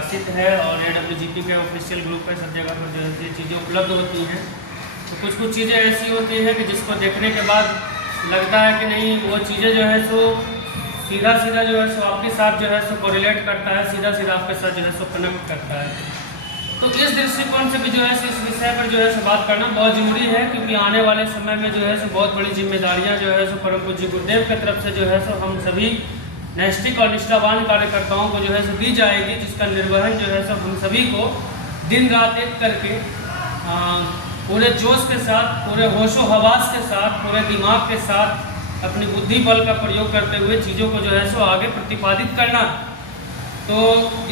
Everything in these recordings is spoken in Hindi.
प्रकाशित है और AWGP के ऑफिशियल ग्रुप पर सब जगह पर जो है ये चीज़ें उपलब्ध होती हैं। तो कुछ चीज़ें ऐसी होती हैं कि जिसको देखने के बाद लगता है कि नहीं वो चीज़ें जो है सो सीधा जो है सो आपके साथ जो है सो कोरिलेट करता है, सीधा आपके साथ जो है सो कनेक्ट करता है। तो इस दृष्टिकोण से भी जो है सो इस विषय पर जो है सो बात करना बहुत ज़रूरी है, क्योंकि आने वाले समय में जो है सो बहुत बड़ी जिम्मेदारियां जो है सो परम पूज्य गुरुदेव की तरफ से जो है सो हम सभी नैष्ठिक और निष्ठावान कार्यकर्ताओं को जो है सो दी जाएगी, जिसका निर्वहन जो है सो हम सभी को दिन रात एक करके पूरे जोश के साथ, पूरे होशो हवास के साथ, पूरे दिमाग के साथ अपनी बुद्धि बल का प्रयोग करते हुए चीज़ों को जो है सो आगे प्रतिपादित करना। तो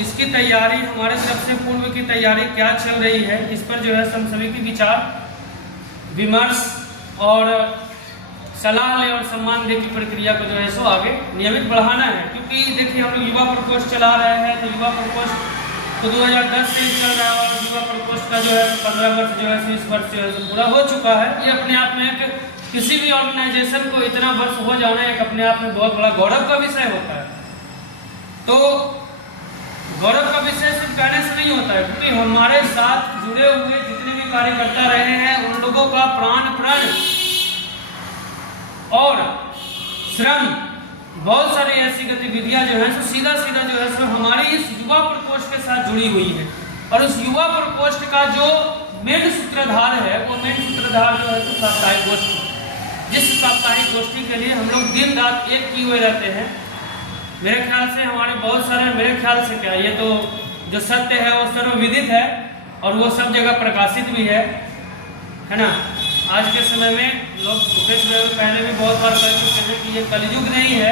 इसकी तैयारी हमारे तरफ से पूर्व की तैयारी क्या चल रही है, इस पर जो है हम सभी की विचार विमर्श और सलाह ले और सम्मान दे की प्रक्रिया को जो है सो आगे नियमित बढ़ाना है। क्योंकि देखिए हम लोग युवा प्रकोष्ठ चला रहे हैं, तो युवा प्रकोष्ठ तो 2010 से चल रहा है और युवा प्रकोष्ठ का जो है 15 वर्ष जो है इस वर्ष जो है पूरा हो चुका है। ये अपने आप में एक किसी भी ऑर्गेनाइजेशन को इतना वर्ष हो जाना एक अपने आप में बहुत बड़ा गौरव का विषय होता है। तो गौरव का विषय सिर्फ कहने से नहीं होता है, क्योंकि हमारे साथ जुड़े हुए जितने भी कार्यकर्ता रहे हैं उन लोगों का प्राण प्रण और श्रम, बहुत सारी ऐसी गतिविधियां जो है सो सीधा जो है सो हमारी इस युवा प्रकोष्ठ के साथ जुड़ी हुई है। और उस युवा प्रकोष्ठ का जो मेन सूत्रधार है वो मेन सूत्रधार जो है तो साप्ताहिक गोष्ठी, जिस साप्ताहिक गोष्ठी के लिए हम लोग दिन रात एक किए हुए रहते हैं। मेरे ख्याल से हमारे बहुत सारे, मेरे ख्याल से क्या, ये तो जो सत्य है वो सर्वविदित है और वो सब जगह प्रकाशित भी है ना। आज के समय में लोग मुकेश भाई पहले भी बहुत बार कह चुके हैं कि ये कलयुग नहीं है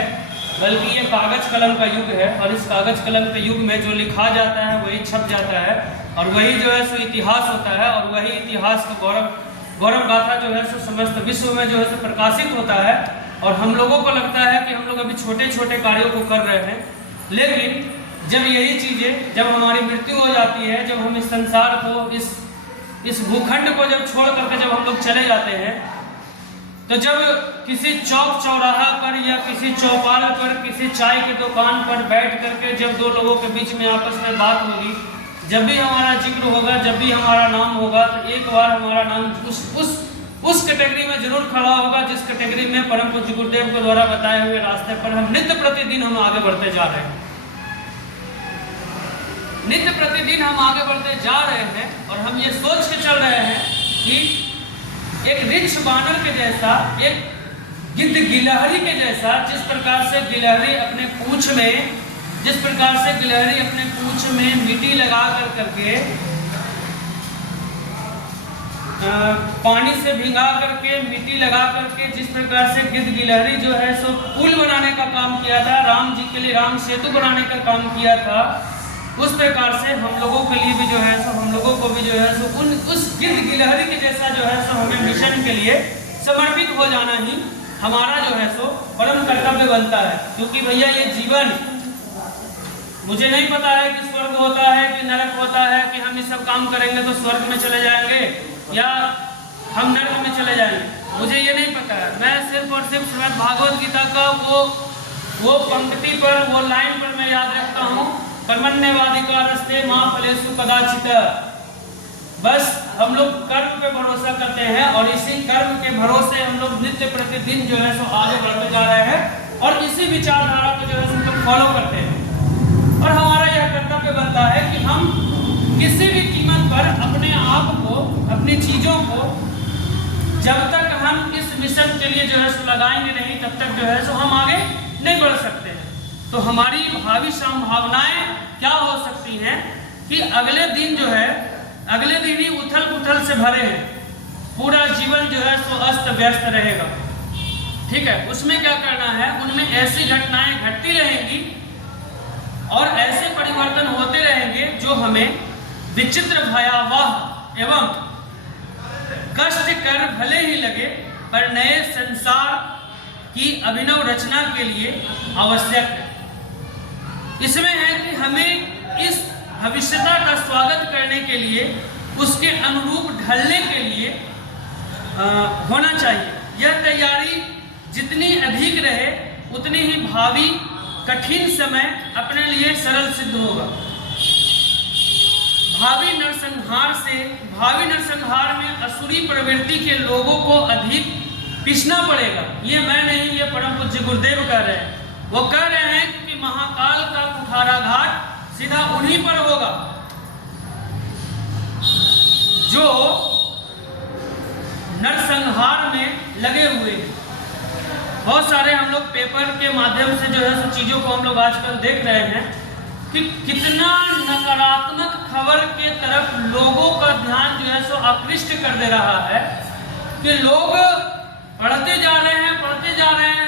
बल्कि ये कागज कलम का युग है, और इस कागज कलम के युग में जो लिखा जाता है वही छप जाता है और वही जो है सो इतिहास होता है, और वही इतिहास का गौरव गाथा जो है सो समस्त विश्व में जो है सो प्रकाशित होता है। और हम लोगों को लगता है कि हम लोग अभी छोटे कार्यों को कर रहे हैं, लेकिन जब यही चीज़ें, जब हमारी मृत्यु हो जाती है, जब हम इस संसार को, इस भूखंड को जब छोड़ करके जब हम लोग चले जाते हैं, तो जब किसी चौक चौराहा पर या किसी चौपाल पर, किसी चाय की दुकान पर बैठ करके जब दो लोगों के बीच में आपस में बात होगी, जब भी हमारा जिक्र होगा, जब भी हमारा नाम होगा, तो एक बार हमारा नाम उस कैटेगरी में जरूर खड़ा होगा जिस कैटेगरी में परम पूज्य गुरुदेव के द्वारा बताए हुए रास्ते पर हम नित्य प्रतिदिन हम आगे बढ़ते जा रहे हैं। नित्य प्रतिदिन हम आगे बढ़ते जा रहे हैं और हम ये सोच के चल रहे हैं कि एक रिछ बानर के जैसा, एक गिद्ध गिलहरी के जैसा, जिस प्रकार से गिलहरी अपने पूंछ में, जिस प्रकार से गिलहरी अपने पूंछ में मिट्टी लगा करके पानी से भिंगा करके मिट्टी लगा करके जिस प्रकार से गिद्ध गिलहरी जो है सो पुल बनाने का काम किया था, राम जी के लिए राम सेतु बनाने का काम किया था, उस प्रकार से हम लोगों के लिए भी जो है सो, हम लोगों को भी जो है सो उस गिद्ध गिलहरी के जैसा जो है सो हमें मिशन के लिए समर्पित हो जाना ही हमारा जो है सो परम कर्तव्य बनता है। क्योंकि भैया ये जीवन, मुझे नहीं पता है कि स्वर्ग होता है कि नरक होता है, कि हम ये सब काम करेंगे तो स्वर्ग में चले जाएंगे या हम नरक में चले जाएंगे, मुझे ये नहीं पता है। मैं सिर्फ और सिर्फ श्रीमद् भागवत गीता का वो पंक्ति पर, वो लाइन पर मैं याद रखता हूँ, कर्मण्येवाधिकारस्ते मा फलेषु कदाचित्। बस हम लोग कर्म पे भरोसा करते हैं और इसी कर्म के भरोसे हम लोग नित्य प्रतिदिन जो है सो आगे बढ़ते जा रहे हैं और इसी विचारधारा को जो है सो हम फॉलो करते हैं। और हमारा यह कर्तव्य बनता है कि हम किसी भी कीमत पर अपने आप को, अपनी चीजों को, जब तक हम इस मिशन के लिए जो है सो लगाएंगे नहीं, तब तक जो है सो हम आगे नहीं बढ़ सकते हैं। तो हमारी भावी संभावनाएं क्या हो सकती हैं कि अगले दिन जो है, अगले दिन ही उथल पुथल से भरे हैं, पूरा जीवन जो है सो अस्त व्यस्त रहेगा। ठीक है, उसमें क्या करना है, उनमें ऐसी घटनाएं घटती रहेंगी और ऐसे परिवर्तन होते रहेंगे जो हमें विचित्र, भयावह एवं कष्टकर भले ही लगे, पर नए संसार की अभिनव रचना के लिए आवश्यक है। इसमें है कि हमें इस भविष्यता का स्वागत करने के लिए, उसके अनुरूप ढलने के लिए होना चाहिए। यह तैयारी जितनी अधिक रहे उतनी ही भावी कठिन समय अपने लिए सरल सिद्ध होगा। भावी नरसंहार में असुरी प्रवृत्ति के लोगों को अधिक पिसना पड़ेगा। ये मैं नहीं, ये परम पूज्य गुरुदेव कह रहे हैं। वो कह रहे हैं कि महाकाल का कुठाराघात सीधा उन्हीं पर होगा जो नरसंहार में लगे हुए हैं। बहुत सारे हम लोग पेपर के माध्यम से जो है सो चीजों को हम लोग आजकल देख रहे हैं कि कितना नकारात्मक खबर के तरफ लोगों का ध्यान जो है सो आकृष्ट कर दे रहा है कि लोग पढ़ते जा रहे हैं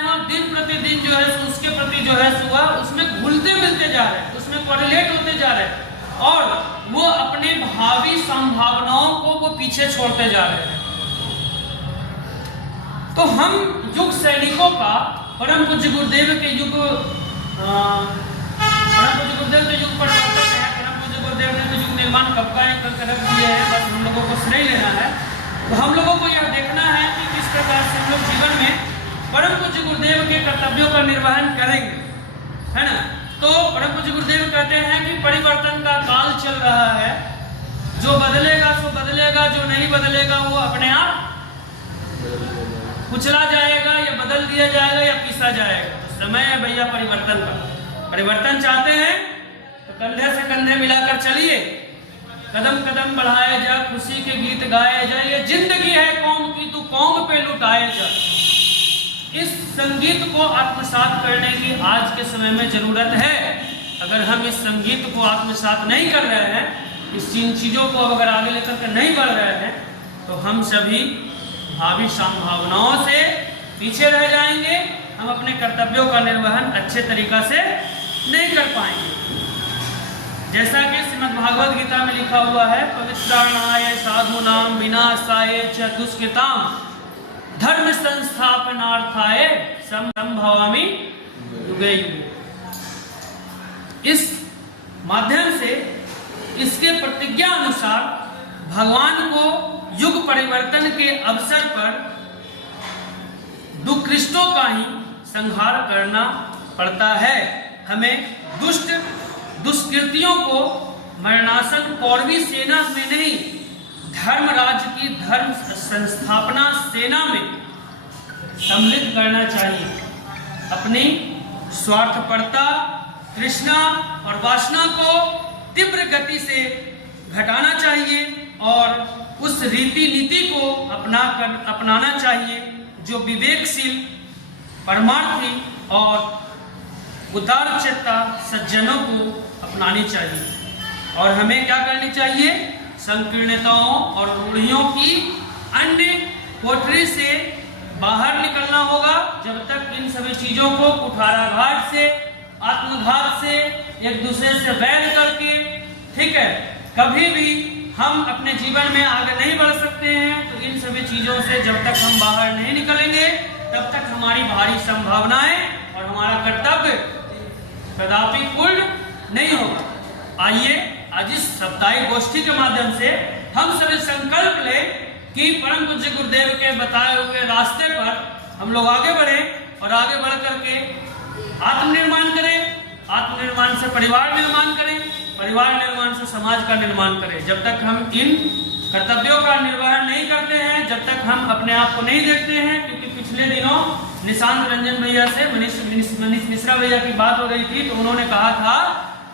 और दिन प्रतिदिन जो है उसके प्रति जो है सुबह उसमें घुलते मिलते जा रहे हैं, उसमें कोरिलेट होते जा रहे हैं और वो अपने भावी संभावनाओं को वो पीछे छोड़ते जा रहे हैं। तो हम युग सैनिकों का परम पूज्य गुरुदेव के युग परिवर्तन है। परम पूज्य गुरुदेव ने तो युग निर्माण कब का कर रख दिए है, बस हम लोगों को श्रेय लेना है। तो हम लोगों को यह देखना है कि किस प्रकार से हम लोग जीवन में परम पूज्य गुरुदेव के कर्तव्यों का निर्वहन करेंगे, है ना। तो परम पूज्य गुरुदेव कहते हैं कि परिवर्तन का काल चल रहा है, जो बदलेगा सो बदलेगा, जो नहीं बदलेगा वो अपने आप कुचला जाएगा या बदल दिया जाएगा या पीसा जाएगा। तो समय है भैया परिवर्तन का। परिवर्तन चाहते हैं तो कंधे से कंधे मिलाकर चलिए, कदम कदम बढ़ाए जा, खुशी के गीत गाए जा। ये जिंदगी है कौम की, तू कौम पे लुटाए जा। इस संगीत को आत्मसात करने की आज के समय में जरूरत है। अगर हम इस संगीत को आत्मसात नहीं कर रहे हैं, इस चीजों को अगर आगे लेकर के नहीं बढ़ रहे हैं, तो हम सभी भावी संभावनाओं से पीछे रह जाएंगे। हम अपने कर्तव्यों का निर्वहन अच्छे तरीका से नहीं कर पाएंगे। जैसा कि श्रीमद् भागवत गीता में लिखा हुआ है, पवित्राणाय साधूनाम विनाशाय च दुष्कृताम धर्म संस्थापनार्थाय संभवामि युगे युगे। इस माध्यम से इसके प्रतिज्ञा अनुसार भगवान को युग परिवर्तन के अवसर पर दुष्कृष्टों का ही संहार करना पड़ता है। हमें दुष्कृतियों को मरणासन कौरवी सेना में नहीं, धर्मराज की धर्म संस्थापना सेना में सम्मिलित करना चाहिए। अपनी स्वार्थपरता, तृष्णा और वासना को तीव्र गति से घटाना चाहिए और उस रीति नीति को अपनाना चाहिए जो विवेकशील, परमार्थी और उदार चेता सज्जनों को अपनानी चाहिए। और हमें क्या करनी चाहिए? संकीर्णताओं और रूढ़ियों की अन्य कोठरी से बाहर निकलना होगा। जब तक इन सभी चीजों को कुठाराघात से, आत्मघात से, एक दूसरे से वैर करके, ठीक है, कभी भी हम अपने जीवन में आगे नहीं बढ़ सकते हैं। तो इन सभी चीजों से जब तक हम बाहर नहीं निकलेंगे, तब तक हमारी भारी संभावनाएं और हमारा कर्तव्य कदापि पूर्ण नहीं होगा। आइए आज इस साप्ताहिक गोष्ठी के माध्यम से हम सभी संकल्प लें कि परम पूज्य गुरुदेव के बताए हुए रास्ते पर हम लोग आगे बढ़े और आगे बढ़ करके आत्मनिर्माण करें। आत्मनिर्माण से परिवार निर्माण करें, परिवार निर्माण से समाज का निर्माण करें। जब तक हम इन कर्तव्यों का निर्वहन नहीं करते हैं, जब तक हम अपने आप को नहीं देखते हैं, क्योंकि पिछले दिनों निशांत रंजन भैया से मनीष मिश्रा भैया की बात हो रही थी, तो उन्होंने कहा था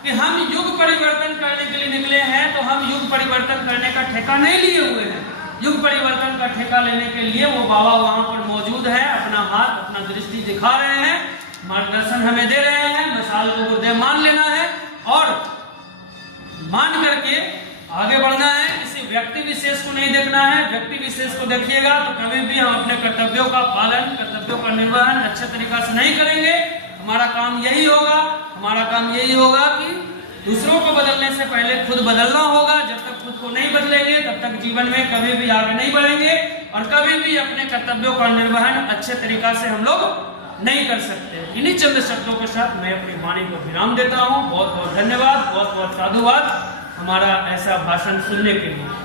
कि हम युग परिवर्तन करने के लिए निकले हैं, तो हम युग परिवर्तन करने का ठेका नहीं लिए हुए हैं। युग परिवर्तन का ठेका लेने के लिए वो बाबा वहां पर मौजूद है, अपना हाथ, अपना दृष्टि दिखा रहे हैं, मार्गदर्शन हमें दे रहे हैं। मसाल को गुरुदेव मान लेना है और मान करके आगे बढ़ना है। किसी व्यक्ति विशेष को नहीं देखना है। व्यक्ति विशेष को देखिएगा तो कभी भी हम अपने कर्तव्यों का पालन, कर्तव्यों का निर्वहन अच्छे तरीका से नहीं करेंगे। हमारा काम यही होगा कि दूसरों को बदलने से पहले खुद बदलना होगा। जब तक खुद को नहीं बदलेंगे, तब तक जीवन में कभी भी आगे नहीं बढ़ेंगे और कभी भी अपने कर्तव्यों का निर्वहन अच्छे तरीका से हम लोग नहीं कर सकते। इन्हीं चंद शब्दों के साथ मैं अपनी वाणी को विराम देता हूँ। बहुत बहुत धन्यवाद, बहुत बहुत साधुवाद हमारा ऐसा भाषण सुनने के लिए।